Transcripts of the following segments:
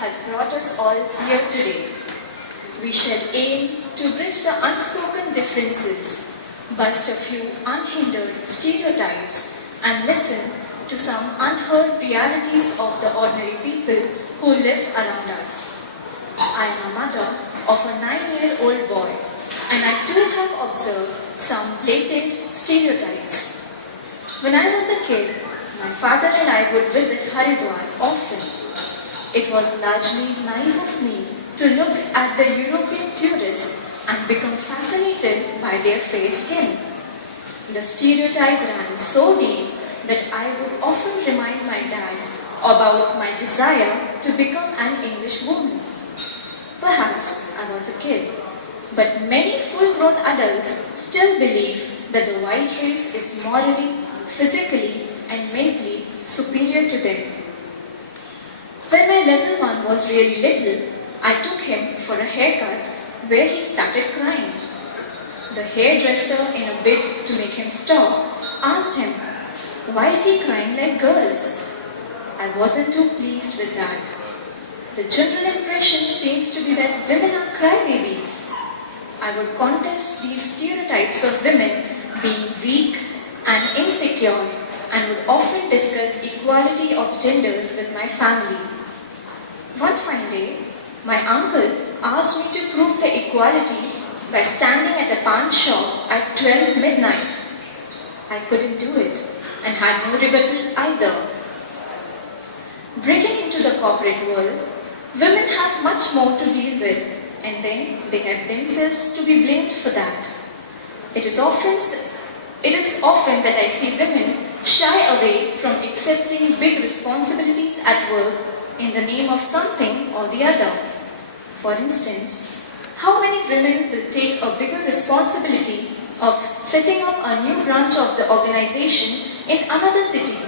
has brought us all here today. We shall aim to bridge the unspoken differences, bust a few unhindered stereotypes, and listen to some unheard realities of the ordinary people who live around us. I am a mother of a 9-year-old boy, and I too have observed some blatant stereotypes. When I was a kid, my father and I would visit Haridwar often. It was largely naive of me to look at the European tourists and become fascinated by their fair skin. The stereotype ran so deep that I would often remind my dad about my desire to become an English woman. Perhaps I was a kid, but many full-grown adults still believe that the white race is morally, physically, and mentally superior to them. When my little one was really little, I took him for a haircut where he started crying. The hairdresser, in a bid to make him stop, asked him, "Why is he crying like girls?" I wasn't too pleased with that. The general impression seems to be that women are crybabies. I would contest these stereotypes of women being weak and insecure and would often discuss equality of genders with my family. One fine day, my uncle asked me to prove the equality by standing at a pawn shop at 12 midnight. I couldn't do it and had no rebuttal either. Breaking into the corporate world, women have much more to deal with, and then they have themselves to be blamed for that. It is often that I see women shy away from accepting big responsibilities at work in the name of something or the other. For instance, how many women will take a bigger responsibility of setting up a new branch of the organization in another city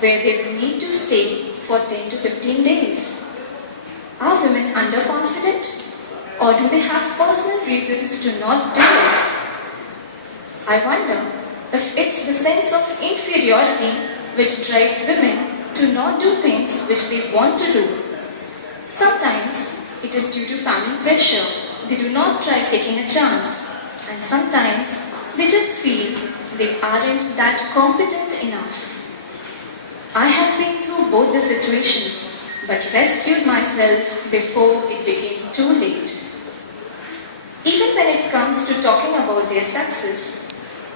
where they will need to stay for 10 to 15 days? Are women underconfident, or do they have personal reasons to not do it? I wonder if it's the sense of inferiority which drives women to not do things which they want to do. Sometimes it is due to family pressure. They do not try taking a chance, and sometimes they just feel they aren't that competent enough. I have been through both the situations, but rescued myself before it became too late. Even when it comes to talking about their success,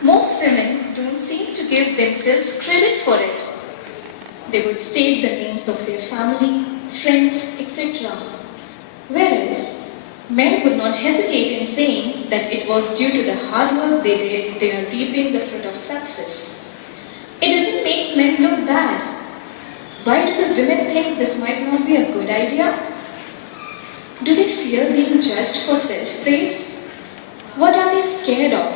most women don't seem to give themselves credit for it. They would state the names of their family, friends, etc. Whereas, men would not hesitate in saying that it was due to the hard work they did, they are reaping the fruit of success. It doesn't make men look bad. Why do the women think this might not be a good idea? Do they fear being judged for self-praise? What are they scared of?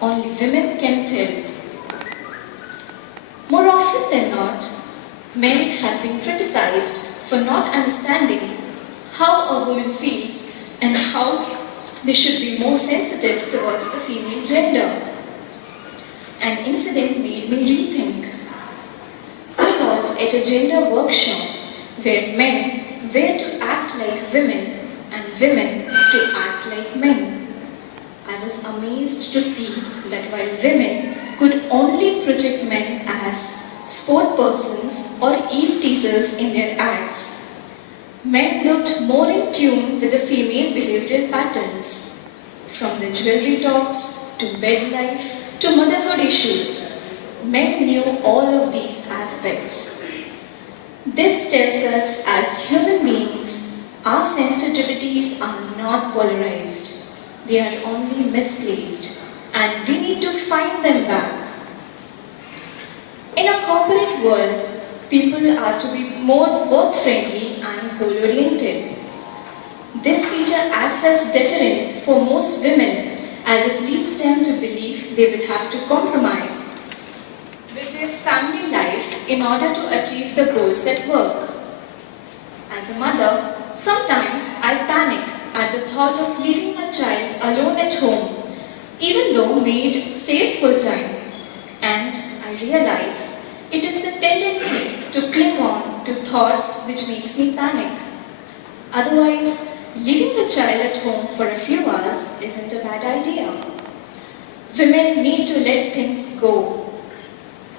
Only women can tell. More often than not, men have been criticized for not understanding how a woman feels and how they should be more sensitive towards the female gender. An incident made me rethink. I was at a gender workshop where men were to act like women and women to act like men. I was amazed to see that while women could only project men as sport persons or eve teasers in their acts, men looked more in tune with the female behavioral patterns. From the jewelry talks to bed life to motherhood issues, men knew all of these aspects. This tells us as human beings, our sensitivities are not polarized. They are only misplaced, and we need to find them back. In a corporate world, people are to be more work-friendly and goal-oriented. This feature acts as deterrence for most women, as it leads them to believe they will have to compromise with their family life in order to achieve the goals at work. As a mother, sometimes I panic at the thought of leaving my child alone at home, even though maid stays full-time, and I realize it is the tendency to cling on to thoughts which makes me panic. Otherwise, leaving the child at home for a few hours isn't a bad idea. Women need to let things go.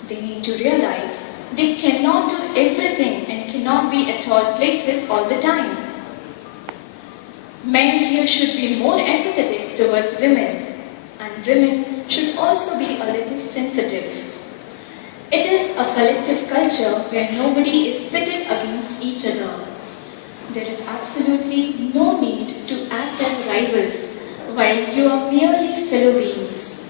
They need to realize they cannot do everything and cannot be at all places all the time. Men here should be more empathetic towards women, and women should also be a little sensitive. It is a collective culture where nobody is pitted against each other. There is absolutely no need to act as rivals while you are merely fellow beings.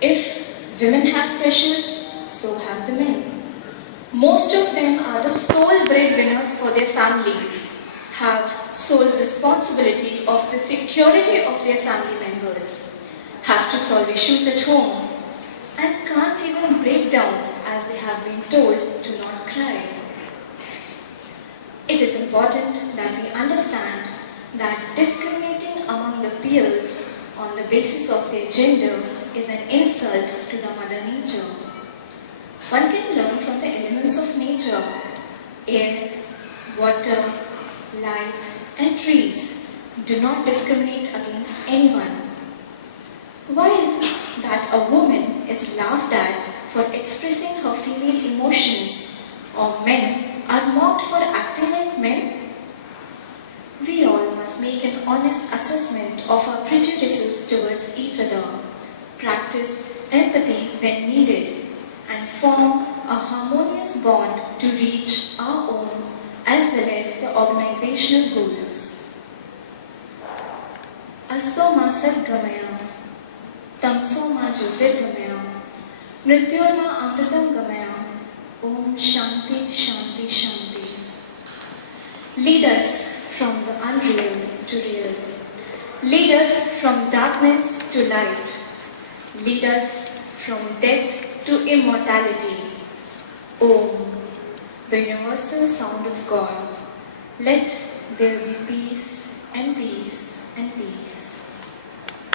If women have pressures, so have the men. Most of them are the sole breadwinners for their families, have sole responsibility of the security of their family members, have to solve issues at home, and can't even break down as they have been told to not cry. It is important that we understand that discriminating among the peers on the basis of their gender is an insult to the Mother Nature. One can learn from the elements of nature: air, water, light, and trees do not discriminate against anyone. Why is it that a woman is laughed at for expressing her female emotions, or men are mocked for acting like men? We all must make an honest assessment of our prejudices towards each other, practice empathy when needed, and form a harmonious bond to reach our own as well as the organizational goals. Asto ma sadgamaya, tamso ma jyotirgamaya, mrityorma amritam gamaya, Om Shanti Shanti Shanti. Lead us from the unreal to real. Lead us from darkness to light. Lead us from death to immortality. Om, the universal sound of God. Let there be peace and peace and peace.